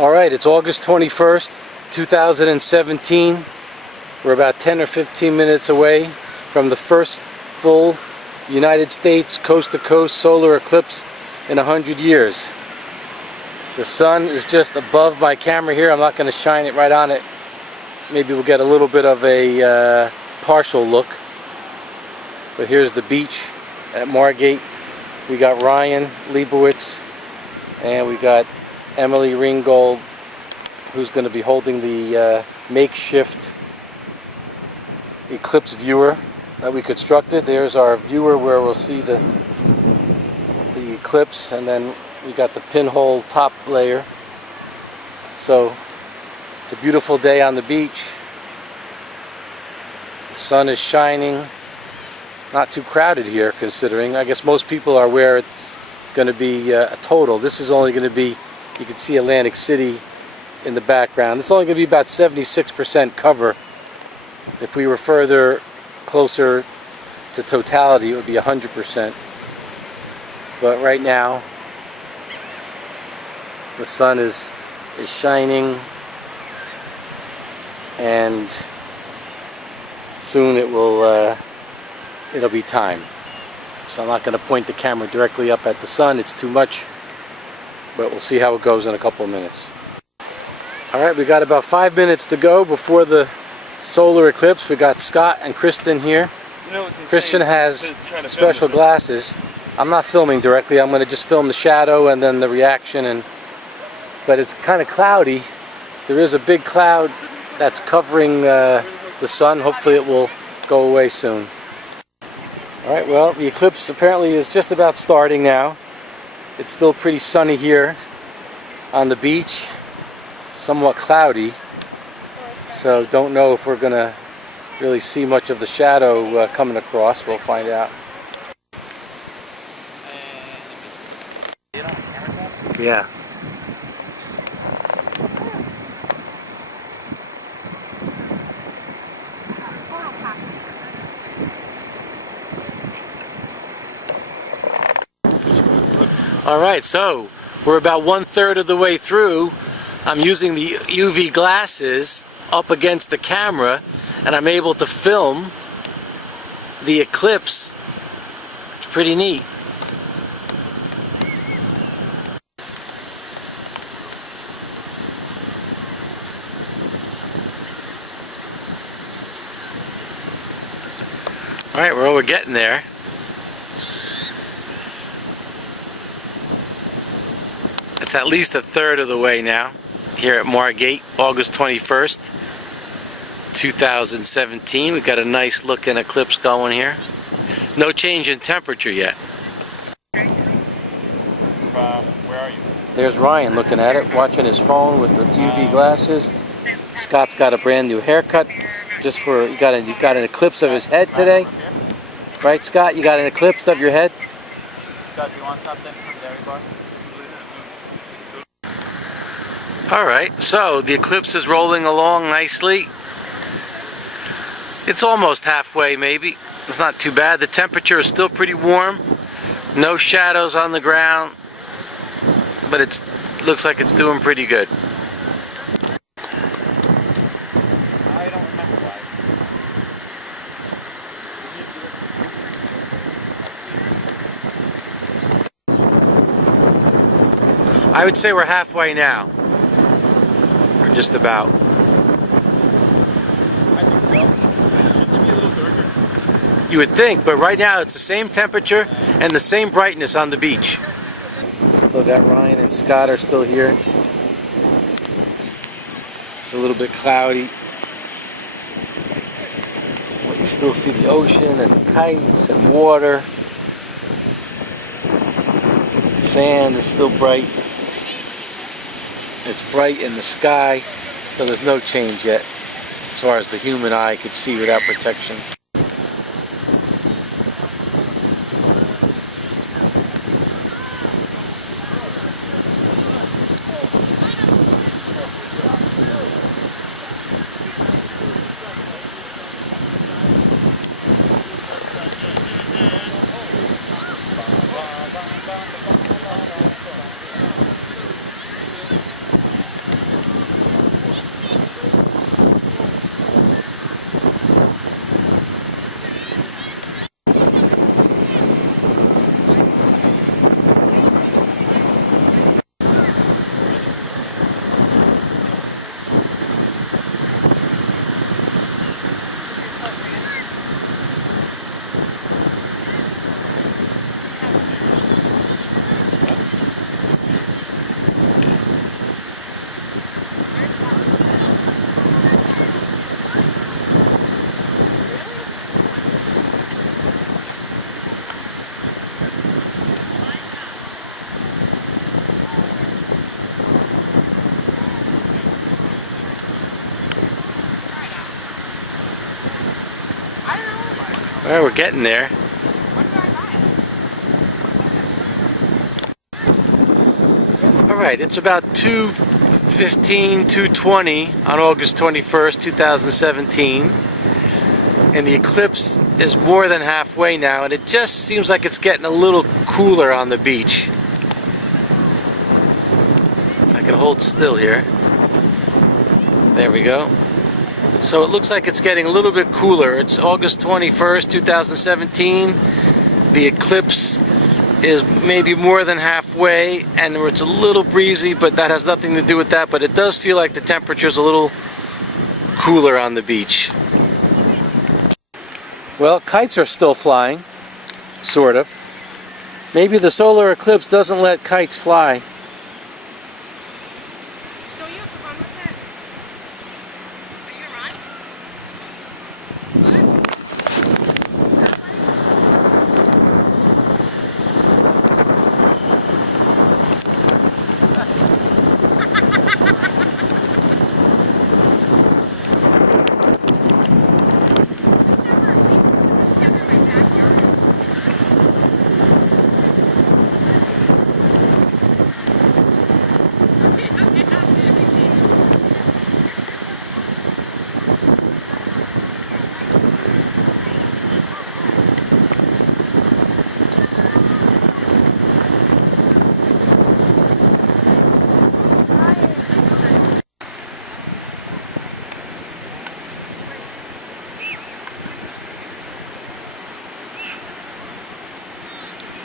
Alright, it's August 21st, 2017. We're about 10 or 15 minutes away from the first full United States coast-to-coast solar eclipse in 100 years. The sun is just above my camera here. I'm not going to shine it right on it. Maybe we'll get a little bit of a partial look. But here's the beach at Margate. We got Ryan Leibowitz and we got Emily Ringgold, who's going to be holding the makeshift eclipse viewer that we constructed. There's our viewer where we'll see the eclipse, and then we got the pinhole top layer. So it's a beautiful day on the beach. The sun is shining. Not too crowded here, considering. I guess most people are where it's going to be a total. This is only going to be, you can see Atlantic City in the background. This is only going to be about 76% cover. If we were further closer to totality, it would be 100%. But right now, the sun is shining, and soon it'll be time. So I'm not going to point the camera directly up at the sun. It's too much. But we'll see how it goes in a couple of minutes. Alright, we got about 5 minutes to go before the solar eclipse. We got Scott and Kristen here. You know, it's Christian has special glasses. I'm not filming directly. I'm going to just film the shadow and then the reaction. But it's kind of cloudy. There is a big cloud that's covering the sun. Hopefully it will go away soon. Alright, well, the eclipse apparently is just about starting now. It's still pretty sunny here on the beach. Somewhat cloudy. So don't know if we're going to really see much of the shadow coming across. We'll find out. Yeah. Alright, so we're about 1/3 of the way through. I'm using the UV glasses up against the camera, and I'm able to film the eclipse. It's pretty neat. Alright, we're getting there. It's at least 1/3 of the way now here at Margate, August 21st, 2017. We've got a nice looking eclipse going here. No change in temperature yet. Where are you? There's Ryan looking at it, watching his phone with the UV glasses. Scott's got a brand new haircut. Just for you got an eclipse of his head today, right, Scott? You got an eclipse of your head. Scott, do you want something from Dairy Bar? Alright, so the eclipse is rolling along nicely. It's almost halfway, maybe. It's not too bad. The temperature is still pretty warm. No shadows on the ground. But it looks like it's doing pretty good. I don't remember why. I would say we're halfway now. Just about. I think so. It should be a little darker. You would think, but right now it's the same temperature and the same brightness on the beach. Still got Ryan and Scott are still here. It's a little bit cloudy. But you still see the ocean and kites and water. Sand is still bright. It's bright in the sky, so there's no change yet as far as the human eye could see without protection. Alright, we're getting there. Alright, it's about 2:15, 2:20 on August 21st, 2017. And the eclipse is more than halfway now, and it just seems like it's getting a little cooler on the beach. If I can hold still here. There we go. So it looks like it's getting a little bit cooler. It's August 21st, 2017. The eclipse is maybe more than halfway, and it's a little breezy, but that has nothing to do with that. But it does feel like the temperature is a little cooler on the beach. Well, kites are still flying, sort of. Maybe the solar eclipse doesn't let kites fly. Don't you have to run with it? Are you gonna run?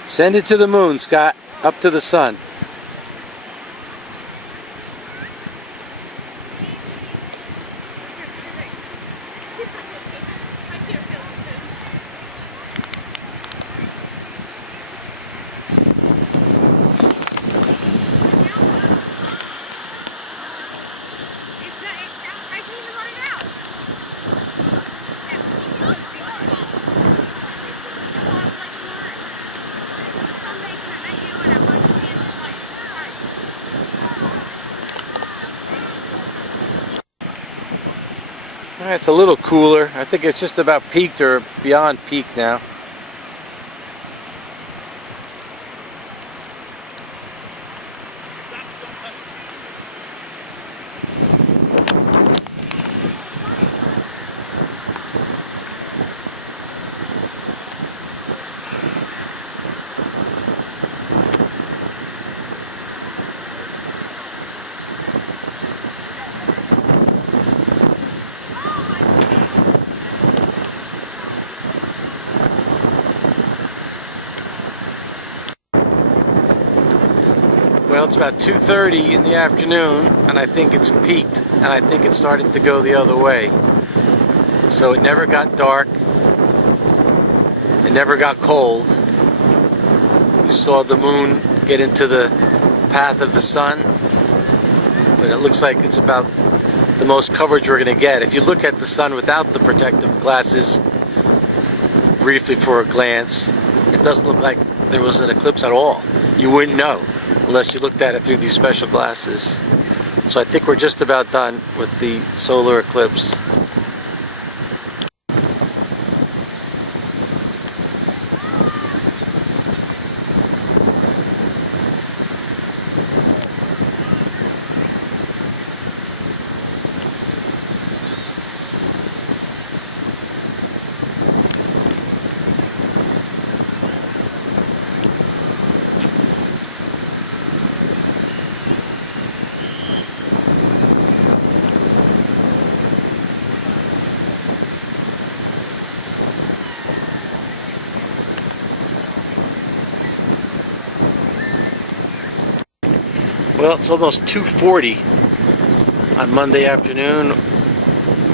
Send it to the moon, Scott. Up to the sun. Alright, it's a little cooler. I think it's just about peaked or beyond peak now. Well, it's about 2:30 in the afternoon, and I think it's peaked, and I think it's starting to go the other way. So it never got dark. It never got cold. You saw the moon get into the path of the sun, but it looks like it's about the most coverage we're going to get. If you look at the sun without the protective glasses, briefly for a glance, it doesn't look like there was an eclipse at all. You wouldn't know unless you looked at it through these special glasses. So I think we're just about done with the solar eclipse. Well, it's almost 2:40 on Monday afternoon,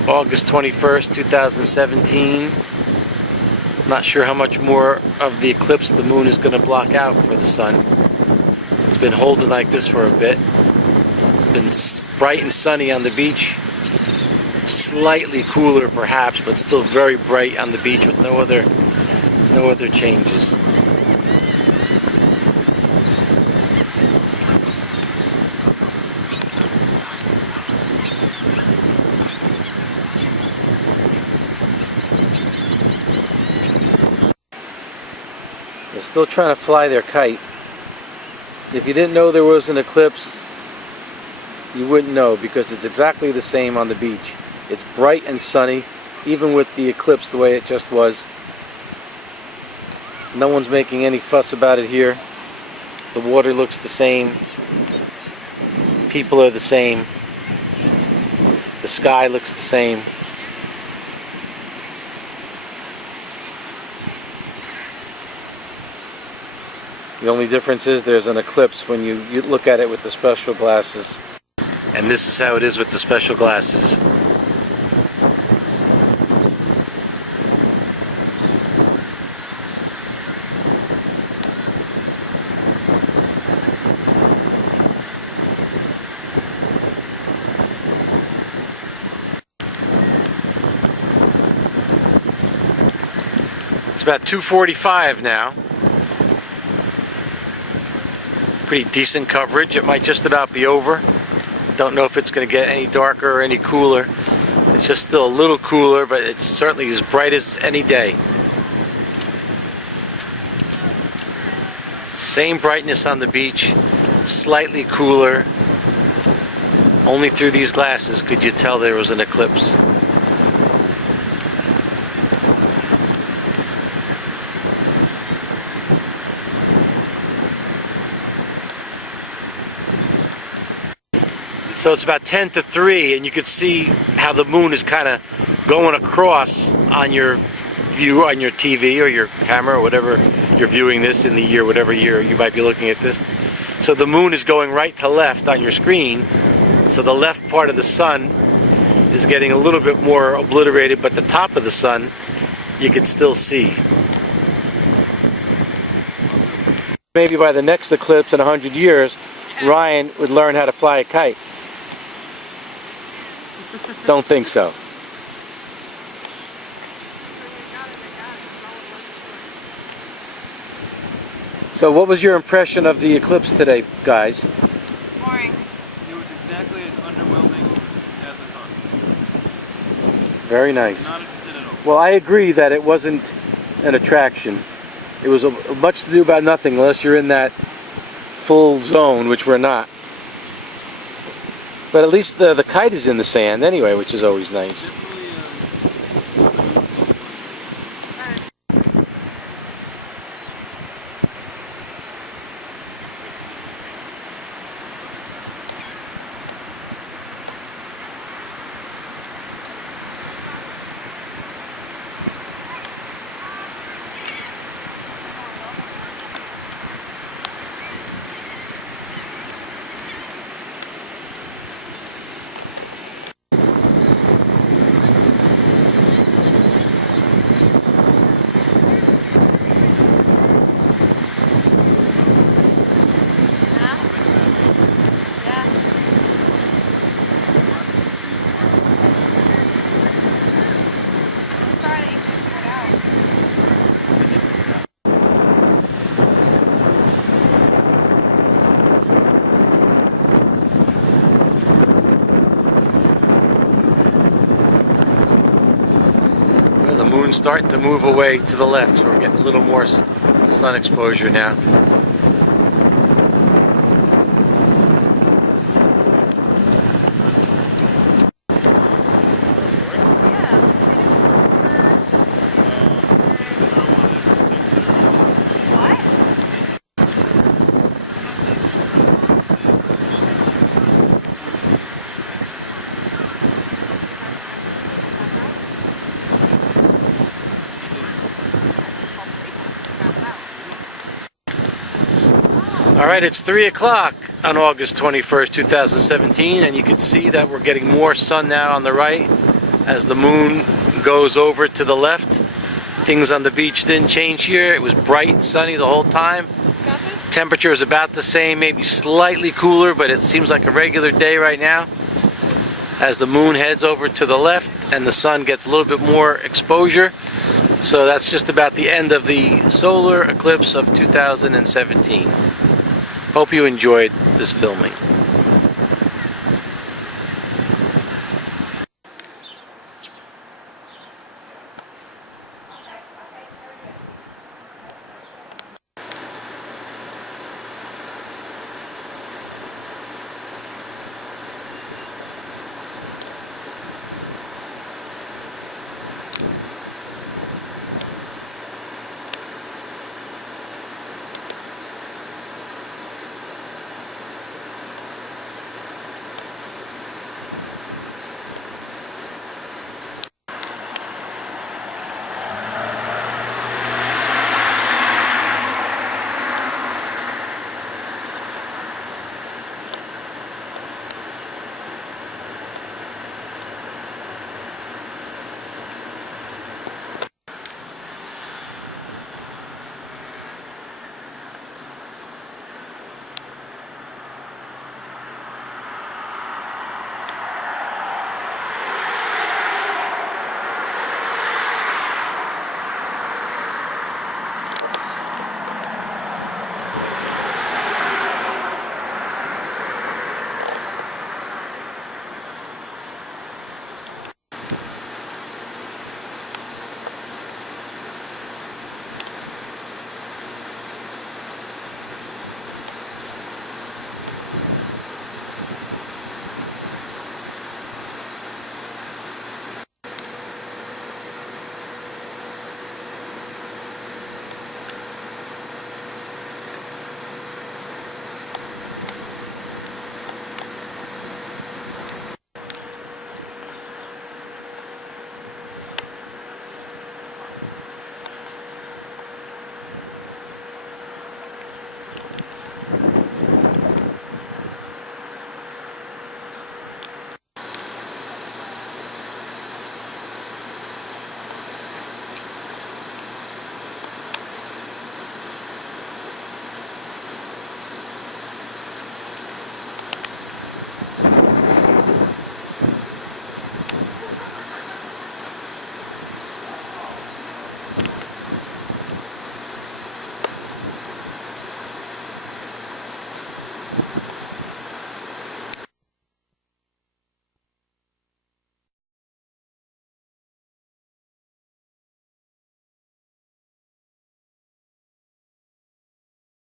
August 21st, 2017. Not sure how much more of the eclipse the moon is going to block out for the sun. It's been holding like this for a bit. It's been bright and sunny on the beach. Slightly cooler perhaps, but still very bright on the beach with no other changes. They're still trying to fly their kite. If you didn't know there was an eclipse, you wouldn't know, because it's exactly the same on the beach. It's bright and sunny, even with the eclipse the way it just was. No one's making any fuss about it here. The water looks the same. People are the same. The sky looks the same. The only difference is there's an eclipse when you look at it with the special glasses. And this is how it is with the special glasses. It's about 2:45 now. Pretty decent coverage. It might just about be over. Don't know if it's going to get any darker or any cooler. It's just still a little cooler, but it's certainly as bright as any day. Same brightness on the beach, slightly cooler. Only through these glasses could you tell there was an eclipse. So it's about 10 to 3, and you can see how the moon is kind of going across on your view, on your TV or your camera or whatever you're viewing this in the year, whatever year you might be looking at this. So the moon is going right to left on your screen. So the left part of the sun is getting a little bit more obliterated, but the top of the sun you can still see. Maybe by the next eclipse in 100 years, Ryan would learn how to fly a kite. Don't think so. So what was your impression of the eclipse today, guys? Boring. It was exactly as underwhelming as I thought. Very nice. Not interested at all. Well, I agree that it wasn't an attraction. It was much to do about nothing unless you're in that full zone, which we're not. But at least the kite is in the sand anyway, which is always nice. The moon's starting to move away to the left, so we're getting a little more sun exposure now. Alright, it's 3 o'clock on August 21st, 2017, and you can see that we're getting more sun now on the right as the moon goes over to the left. Things on the beach didn't change here. It was bright and sunny the whole time. Temperature is about the same, maybe slightly cooler, but it seems like a regular day right now as the moon heads over to the left and the sun gets a little bit more exposure. So that's just about the end of the solar eclipse of 2017. Hope you enjoyed this filming.